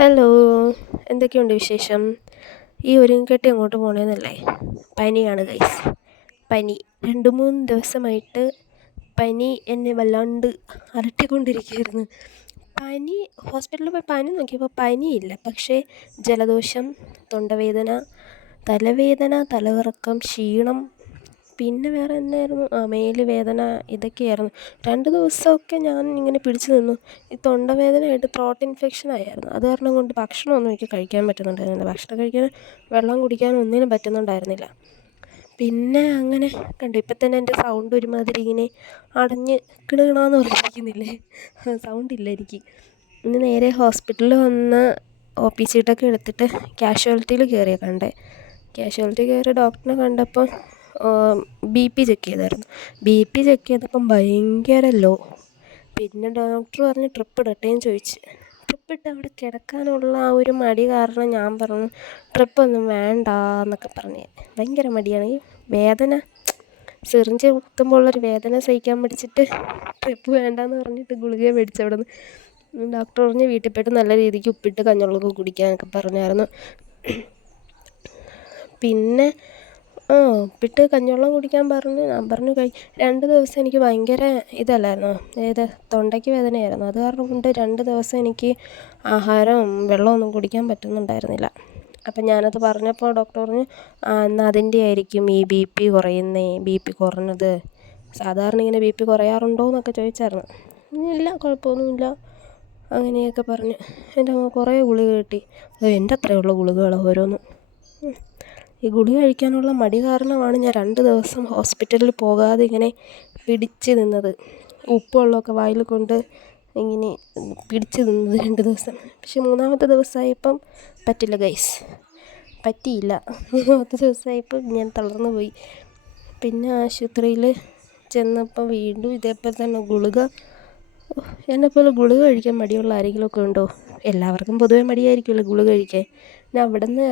Hello, എന്തൊക്കെയുണ്ട് വിശേഷം? ഈ ഒരുങ്ങിക്കെട്ടി അങ്ങോട്ട് പോണേന്നല്ലേ? പനിയാണ് ഗൈസ്. പനി 2-3 ദിവസമായിട്ട് പനി എന്നെ വല്ലാണ്ട് അലട്ടിക്കൊണ്ടിരിക്കുകയായിരുന്നു. പനി ഹോസ്പിറ്റലിൽ പോയി പനി നോക്കിയപ്പോൾ പനിയില്ല, പക്ഷേ ജലദോഷം, തൊണ്ടവേദന, തലവേദന, തലകറക്കം, ക്ഷീണം, പിന്നെ വേറെ എന്നായിരുന്നു, മേല് വേദന, ഇതൊക്കെയായിരുന്നു. 2 ദിവസമൊക്കെ ഞാൻ ഇങ്ങനെ പിടിച്ചു നിന്നു. ഈ തൊണ്ടവേദനയായിട്ട് ത്രോട്ട് ഇൻഫെക്ഷൻ ആയിരുന്നു. അത് കാരണം കൊണ്ട് ഭക്ഷണമൊന്നും എനിക്ക് കഴിക്കാൻ പറ്റുന്നുണ്ടായിരുന്നില്ല. ഭക്ഷണം കഴിക്കാനും വെള്ളം കുടിക്കാനും ഒന്നിനും പറ്റുന്നുണ്ടായിരുന്നില്ല. പിന്നെ അങ്ങനെ കണ്ടു, ഇപ്പം തന്നെ എൻ്റെ സൗണ്ട് ഒരുമാതിരി ഇങ്ങനെ അടഞ്ഞ് കിണുകിണാന്ന് പറഞ്ഞിരിക്കുന്നില്ലേ, സൗണ്ട് ഇല്ല എനിക്ക്. ഇന്ന് നേരെ ഹോസ്പിറ്റലിൽ വന്ന് OP ചീട്ടൊക്കെ എടുത്തിട്ട് കാഷ്വാലിറ്റിയിൽ കയറിയാണ് കണ്ടേ. കാഷ്വാലിറ്റി കയറി ഡോക്ടറിനെ കണ്ടപ്പോൾ BP ചെക്ക് ചെയ്തായിരുന്നു. BP ചെക്ക് ചെയ്തപ്പം ഭയങ്കര ലോ. പിന്നെ ഡോക്ടർ പറഞ്ഞ് ട്രിപ്പ് ഇടട്ടേന്ന് ചോദിച്ച്. ട്രിപ്പിട്ട് അവിടെ കിടക്കാനുള്ള ആ ഒരു മടി കാരണം ഞാൻ പറഞ്ഞു ട്രിപ്പൊന്നും വേണ്ട എന്നൊക്കെ പറഞ്ഞ്. ഭയങ്കര മടിയാണ് ഈ വേദന, സിറിഞ്ച് കുത്തുമ്പോൾ ഉള്ളൊരു വേദന സഹിക്കാൻ പഠിച്ചിട്ട് ട്രിപ്പ് വേണ്ടാന്ന് പറഞ്ഞിട്ട് ഗുളിക മേടിച്ചു അവിടെ നിന്ന്. ഡോക്ടർ പറഞ്ഞ് വീട്ടിൽ പോയിട്ട് നല്ല രീതിക്ക് ഉപ്പിട്ട് കഞ്ഞിവെള്ളമൊക്കെ കുടിക്കാനൊക്കെ പറഞ്ഞായിരുന്നു. പിന്നെ ഉപ്പിട്ട് കഞ്ഞിവെള്ളം കുടിക്കാൻ പറഞ്ഞു. ഞാൻ പറഞ്ഞു 2 ദിവസം എനിക്ക് ഭയങ്കര ഇതല്ലായിരുന്നോ, തൊണ്ടയ്ക്ക് വേദനയായിരുന്നു. അത് കാരണം കൊണ്ട് 2 ദിവസം എനിക്ക് ആഹാരവും വെള്ളമൊന്നും കുടിക്കാൻ പറ്റുന്നുണ്ടായിരുന്നില്ല. അപ്പം ഞാനത് പറഞ്ഞപ്പോൾ ഡോക്ടർ പറഞ്ഞു എന്നാൽ അതിൻ്റെ ആയിരിക്കും ഈ BP കുറയുന്നേ, BP കുറഞ്ഞത്. സാധാരണ ഇങ്ങനെ BP കുറയാറുണ്ടോ എന്നൊക്കെ ചോദിച്ചായിരുന്നു. ഇല്ല, കുഴപ്പമൊന്നുമില്ല അങ്ങനെയൊക്കെ പറഞ്ഞ് എൻ്റെ കുറേ ഗുളിക കിട്ടി. എൻ്റെ അത്രയുള്ള ഗുളികകളാണ് ഓരോന്നും. ഈ ഗുളിക കഴിക്കാനുള്ള മടി കാരണമാണ് ഞാൻ 2 ദിവസം ഹോസ്പിറ്റലിൽ പോകാതെ ഇങ്ങനെ പിടിച്ച് നിന്നത്. ഉപ്പുവെള്ളമൊക്കെ വായിൽ കൊണ്ട് ഇങ്ങനെ പിടിച്ച് നിന്നത് 2 ദിവസം. പക്ഷെ 3-ാമത്തെ ദിവസമായപ്പം പറ്റില്ല ഗൈസ്, പറ്റിയില്ല. 3-ാമത്തെ ദിവസമായപ്പം ഞാൻ തളർന്നു പോയി. പിന്നെ ആശുപത്രിയിൽ ചെന്നപ്പോൾ വീണ്ടും ഇതേപോലെ തന്നെ ഗുളിക. എന്നെപ്പോലെ ഗുളിക കഴിക്കാൻ മടിയുള്ള ആരെങ്കിലുമൊക്കെ ഉണ്ടോ? എല്ലാവർക്കും പൊതുവെ മടിയായിരിക്കുമല്ലോ ഗുളിക കഴിക്കാൻ. പിന്നെ അവിടെ നിന്ന്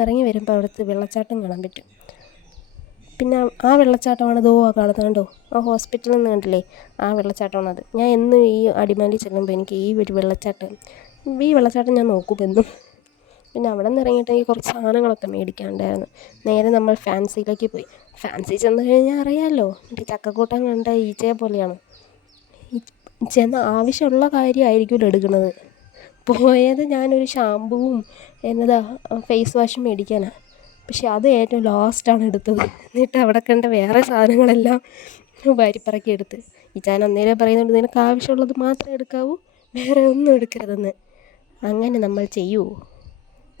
ഇറങ്ങി വരുമ്പോൾ അവിടുത്തെ വെള്ളച്ചാട്ടം കാണാൻ പറ്റും. പിന്നെ ആ വെള്ളച്ചാട്ടമാണ് ആ കാണുന്നത് കണ്ടോ, ആ ഹോസ്പിറ്റലിൽ നിന്ന് കണ്ടില്ലേ, ആ വെള്ളച്ചാട്ടമാണത്. ഞാൻ എന്നും ഈ അടിമാലി ചെല്ലുമ്പോൾ എനിക്ക് ഈ വെള്ളച്ചാട്ടം ഞാൻ നോക്കും എന്നും. പിന്നെ അവിടെ നിന്ന് ഇറങ്ങിയിട്ട് എനിക്ക് കുറച്ച് സാധനങ്ങളൊക്കെ മേടിക്കാനുണ്ടായിരുന്നു. നേരെ നമ്മൾ ഫാൻസിയിലേക്ക് പോയി. ഫാൻസി ചെന്ന് കഴിഞ്ഞാൽ അറിയാമല്ലോ, എൻ്റെ ചക്കക്കൂട്ടം കണ്ട ഈച്ചയെ പോലെയാണ്. ചെന്ന് ആവശ്യമുള്ള കാര്യമായിരിക്കുമല്ലോ എടുക്കുന്നത്. പോയത് ഞാനൊരു ഷാമ്പുവും ഫേസ് വാഷും മേടിക്കാനാണ്. പക്ഷെ അത് ഏറ്റവും ലാസ്റ്റാണ് എടുത്തത്. എന്നിട്ട് അവിടെ കണ്ട വേറെ സാധനങ്ങളെല്ലാം വാരിപ്പറക്കി എടുത്ത്. ഞാൻ അന്നേരം പറയുന്നുണ്ട് നിനക്ക് ആവശ്യമുള്ളത് മാത്രമേ എടുക്കാവൂ, വേറെ ഒന്നും എടുക്കരുതെന്ന്. അങ്ങനെ നമ്മൾ ചെയ്യുമോ?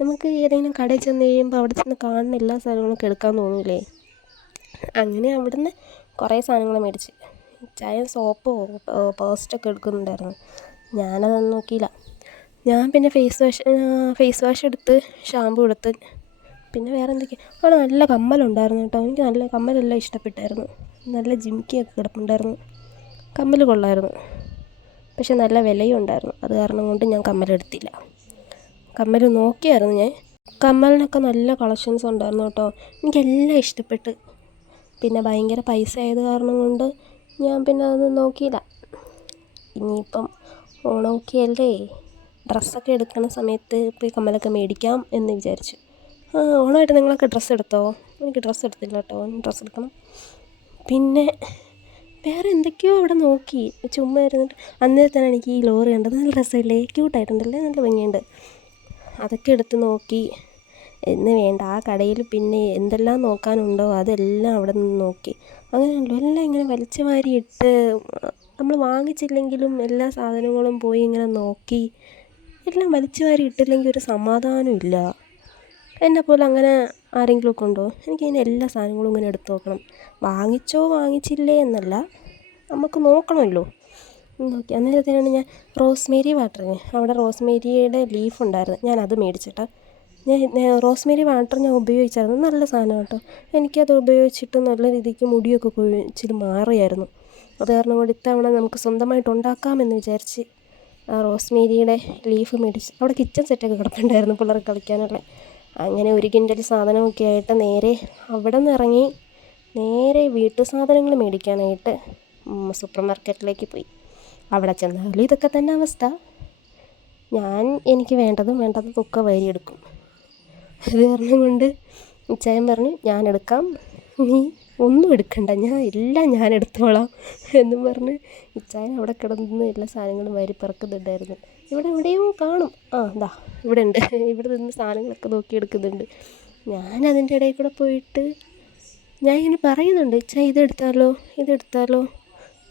നമുക്ക് ഏതെങ്കിലും കടയിൽ ചെന്ന് കഴിയുമ്പോൾ അവിടെ ചെന്ന് കാണുന്ന എല്ലാ സാധനങ്ങളും എടുക്കാൻ തോന്നൂലേ? അങ്ങനെ അവിടുന്ന് കുറേ സാധനങ്ങൾ മേടിച്ച്. സോപ്പോ പേസ്റ്റൊക്കെ എടുക്കുന്നുണ്ടായിരുന്നു. ഞാനതൊന്നും നോക്കിയില്ല. ഞാൻ പിന്നെ ഫേസ് വാഷ് എടുത്ത്, ഷാമ്പു എടുത്ത്, പിന്നെ വേറെ എന്തൊക്കെയാണ്, അവിടെ നല്ല കമ്മലുണ്ടായിരുന്നു കേട്ടോ. എനിക്ക് നല്ല കമ്മലെല്ലാം ഇഷ്ടപ്പെട്ടായിരുന്നു. നല്ല ജിമിക്കിയൊക്കെ കിടപ്പുണ്ടായിരുന്നു. കമ്മൽ കൊള്ളായിരുന്നു, പക്ഷെ നല്ല വിലയും ഉണ്ടായിരുന്നു. അത് കാരണം കൊണ്ട് ഞാൻ കമ്മലെടുത്തില്ല. കമ്മൽ നോക്കിയായിരുന്നു ഞാൻ. കമ്മലിനൊക്കെ നല്ല കളക്ഷൻസ് ഉണ്ടായിരുന്നു കേട്ടോ. എനിക്കെല്ലാം ഇഷ്ടപ്പെട്ട്. പിന്നെ ഭയങ്കര പൈസ ആയത് കാരണം കൊണ്ട് ഞാൻ പിന്നെ അതൊന്നും നോക്കിയില്ല. ഇനിയിപ്പം ഓണമൊക്കെയല്ലേ, ഡ്രസ്സൊക്കെ എടുക്കുന്ന സമയത്ത് പോയി കമ്മലൊക്കെ മേടിക്കാം എന്ന് വിചാരിച്ചു. ഓണമായിട്ട് നിങ്ങളൊക്കെ ഡ്രസ്സ് എടുത്തോ? എനിക്ക് ഡ്രസ്സ് എടുത്തില്ല കേട്ടോ, ഡ്രസ്സ് എടുക്കണം. പിന്നെ വേറെ എന്തൊക്കെയോ അവിടെ നോക്കി ചുമ്മാ ഇരുന്നിട്ട്. അന്നേരം തന്നെ എനിക്ക് ഈ ലോറി കണ്ടത് നല്ല രസമില്ലേ, ക്യൂട്ടായിട്ടുണ്ടല്ലേ, നല്ല ഭംഗിയുണ്ട്. അതൊക്കെ എടുത്ത് നോക്കി. എന്ന് വേണ്ട, ആ കടയിൽ പിന്നെ എന്തെല്ലാം നോക്കാനുണ്ടോ അതെല്ലാം അവിടെ നിന്ന് നോക്കി. അങ്ങനെയല്ലോ, എല്ലാം ഇങ്ങനെ വലിച്ചു വാരി ഇട്ട് നമ്മൾ വാങ്ങിച്ചില്ലെങ്കിലും എല്ലാ സാധനങ്ങളും പോയി ഇങ്ങനെ നോക്കി. എല്ലാം വലിച്ചു വാരി ഇട്ടില്ലെങ്കിൽ ഒരു സമാധാനം ഇല്ല. എന്നെപ്പോലെ അങ്ങനെ ആരെങ്കിലുമൊക്കെ ഉണ്ടോ? എനിക്കതിൻ്റെ എല്ലാ സാധനങ്ങളും ഇങ്ങനെ എടുത്ത് നോക്കണം. വാങ്ങിച്ചില്ലേ എന്നല്ല, നമുക്ക് നോക്കണമല്ലോ. നോക്കി അന്നേരത്തിനാണ് ഞാൻ റോസ്മേരി വാട്ടറിന് അവിടെ റോസ്മേരിയുടെ ലീഫ് ഉണ്ടായിരുന്നു, ഞാനത് മേടിച്ചിട്ട്. ഞാൻ റോസ്മേരി വാട്ടർ ഞാൻ ഉപയോഗിച്ചായിരുന്നു, നല്ല സാധനം കേട്ടോ. എനിക്കത് ഉപയോഗിച്ചിട്ട് നല്ല രീതിക്ക് മുടിയൊക്കെ കൊഴിച്ചിൽ മാറിയായിരുന്നു. അത് കാരണം കൊണ്ട് ഇത്തവണ നമുക്ക് സ്വന്തമായിട്ട് ഉണ്ടാക്കാമെന്ന് വിചാരിച്ച് ആ റോസ്മേരിയുടെ ലീഫ് മേടിച്ച്. അവിടെ കിച്ചൺ സെറ്റൊക്കെ കിടപ്പുണ്ടായിരുന്നു പിള്ളേർക്ക് കളിക്കാനുള്ള. അങ്ങനെ 1 കിൻഡൽ സാധനമൊക്കെ ആയിട്ട് നേരെ അവിടെ നിന്ന് ഇറങ്ങി നേരെ വീട്ടു സാധനങ്ങൾ മേടിക്കാനായിട്ട് സൂപ്പർ മാർക്കറ്റിലേക്ക് പോയി. അവിടെ ചെന്നാലും ഇതൊക്കെ തന്നെ അവസ്ഥ. ഞാൻ എനിക്ക് വേണ്ടതൊക്കെ വാരിയെടുക്കും. അത് കാരണം കൊണ്ട് ഇച്ചായൻ പറഞ്ഞു ഞാനെടുക്കാം, നീ ഒന്നും എടുക്കണ്ട, ഞാൻ എടുത്തോളാം എന്നും പറഞ്ഞ് ഇച്ചായൻ അവിടെ കിടന്ന് എല്ലാ സാധനങ്ങളും വാരി പെറുക്കുന്നുണ്ടായിരുന്നു. ഇവിടെ എവിടെയോ കാണും, ദാ ഇവിടെ ഉണ്ട്, ഇവിടെ നിന്ന് സാധനങ്ങളൊക്കെ നോക്കിയെടുക്കുന്നുണ്ട്. ഞാൻ അതിൻ്റെ ഇടയിൽ കൂടെ പോയിട്ട് ഞാൻ ഇങ്ങനെ പറയുന്നുണ്ട്,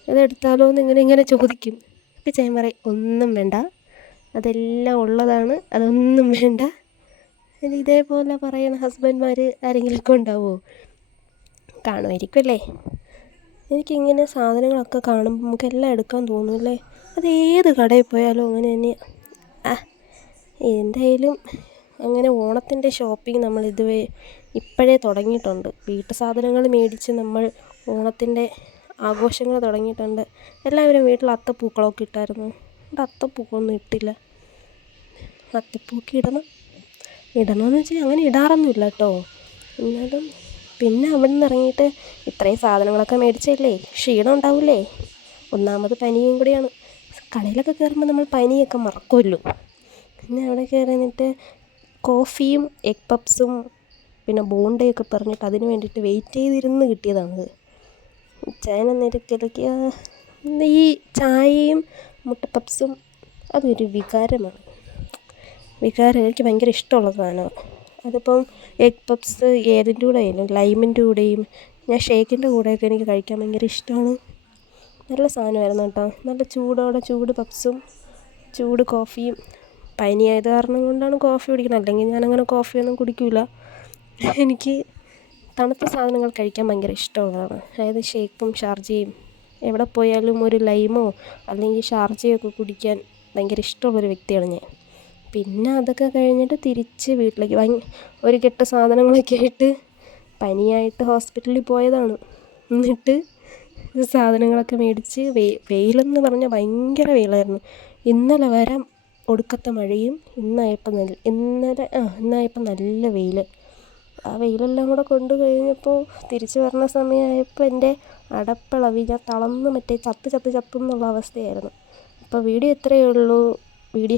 ഇതെടുത്താലോ എന്നിങ്ങനെ ചോദിക്കും. അപ്പം ഇച്ചായൻ പറയും ഒന്നും വേണ്ട, അതെല്ലാം ഉള്ളതാണ്, അതൊന്നും വേണ്ട. ഇതേപോലെ പറയുന്ന ഹസ്ബൻഡ്മാർ ആരെങ്കിലുമൊക്കെ ഉണ്ടാവുമോ? കാണുമായിരിക്കും അല്ലേ. എനിക്കിങ്ങനെ സാധനങ്ങളൊക്കെ കാണുമ്പോൾ നമുക്കെല്ലാം എടുക്കാൻ തോന്നുമല്ലേ. അതേത് കടയിൽ പോയാലും അങ്ങനെ തന്നെ. എന്തായാലും അങ്ങനെ ഓണത്തിൻ്റെ ഷോപ്പിംഗ് നമ്മൾ ഇപ്പോഴേ തുടങ്ങിയിട്ടുണ്ട്. വീട്ടു സാധനങ്ങൾ മേടിച്ച് നമ്മൾ ഓണത്തിൻ്റെ ആഘോഷങ്ങൾ തുടങ്ങിയിട്ടുണ്ട്. എല്ലാവരും വീട്ടിൽ അത്തപ്പൂക്കളമൊക്കെ ഇട്ടായിരുന്നു. ഇവിടെ അത്തപ്പൂക്കളൊന്നും ഇട്ടില്ല. അത്തപ്പൂക്കൾ ഇടണമെന്ന് വെച്ചാൽ അങ്ങനെ ഇടാറൊന്നുമില്ല കേട്ടോ. എന്നാലും പിന്നെ അവിടെ നിന്ന് ഇറങ്ങിയിട്ട് ഇത്രയും സാധനങ്ങളൊക്കെ മേടിച്ചില്ലേ, ക്ഷീണം ഉണ്ടാവില്ലേ. ഒന്നാമത് പനിയും കൂടിയാണ്. കടയിലൊക്കെ കയറുമ്പോൾ നമ്മൾ പനിയൊക്കെ മറക്കുമല്ലോ. പിന്നെ അവിടെ കയറിയിട്ട് കോഫിയും എഗ് പപ്സും പിന്നെ ബോണ്ടയൊക്കെ പറഞ്ഞിട്ട് അതിന് വേണ്ടിയിട്ട് വെയിറ്റ് ചെയ്തിരുന്ന് കിട്ടിയതാണത്. ചായന നിരക്കിലൊക്കെ ഈ ചായയും മുട്ട പപ്സും അതൊരു വികാരമാണ്. എനിക്ക് ഭയങ്കര ഇഷ്ടമുള്ള സാധനമാണ്. അതിപ്പം എഗ് പപ്സ് ഏതിൻ്റെ കൂടെ ആയാലും, ലൈമിൻ്റെ കൂടെയും ഞാൻ ഷേക്കിൻ്റെ കൂടെയൊക്കെ എനിക്ക് കഴിക്കാൻ ഭയങ്കര ഇഷ്ടമാണ്. നല്ല സാധനമായിരുന്നു കേട്ടോ. നല്ല ചൂട് പപ്സും ചൂട് കോഫിയും. പനിയായത് കാരണം കൊണ്ടാണ് കോഫി കുടിക്കുന്നത്, അല്ലെങ്കിൽ ഞാനങ്ങനെ കോഫിയൊന്നും കുടിക്കില്ല. എനിക്ക് തണുത്ത സാധനങ്ങൾ കഴിക്കാൻ ഭയങ്കര ഇഷ്ടമുള്ളതാണ്. അതായത് ഷേക്കും ഷാർജയും. എവിടെ പോയാലും ഒരു ലൈമോ അല്ലെങ്കിൽ ഷാർജയോ ഒക്കെ കുടിക്കാൻ ഭയങ്കര ഇഷ്ടമുള്ളൊരു വ്യക്തിയാണ് ഞാൻ. പിന്നെ അതൊക്കെ കഴിഞ്ഞിട്ട് തിരിച്ച് വീട്ടിലേക്ക് ഒരു കെട്ട് സാധനങ്ങളൊക്കെ ആയിട്ട് പനിയായിട്ട് ഹോസ്പിറ്റലിൽ പോയതാണ്. എന്നിട്ട് സാധനങ്ങളൊക്കെ മേടിച്ച് വെയിലെന്ന് പറഞ്ഞാൽ ഭയങ്കര വെയിലായിരുന്നു. ഇന്നലെ വരെ ഒടുക്കത്തെ മഴയും ഇന്നായപ്പോൾ നല്ല വെയിൽ. ആ വെയിലെല്ലാം കൂടെ കൊണ്ട് കഴിഞ്ഞപ്പോൾ തിരിച്ച് വരുന്ന സമയമായപ്പോൾ എൻ്റെ അടപ്പിളവി, ഞാൻ തളർന്ന് ചത്ത് എന്നുള്ള അവസ്ഥയായിരുന്നു. അപ്പോൾ വീഡിയോ ഇത്രയേ ഉള്ളൂ. വീഡിയോ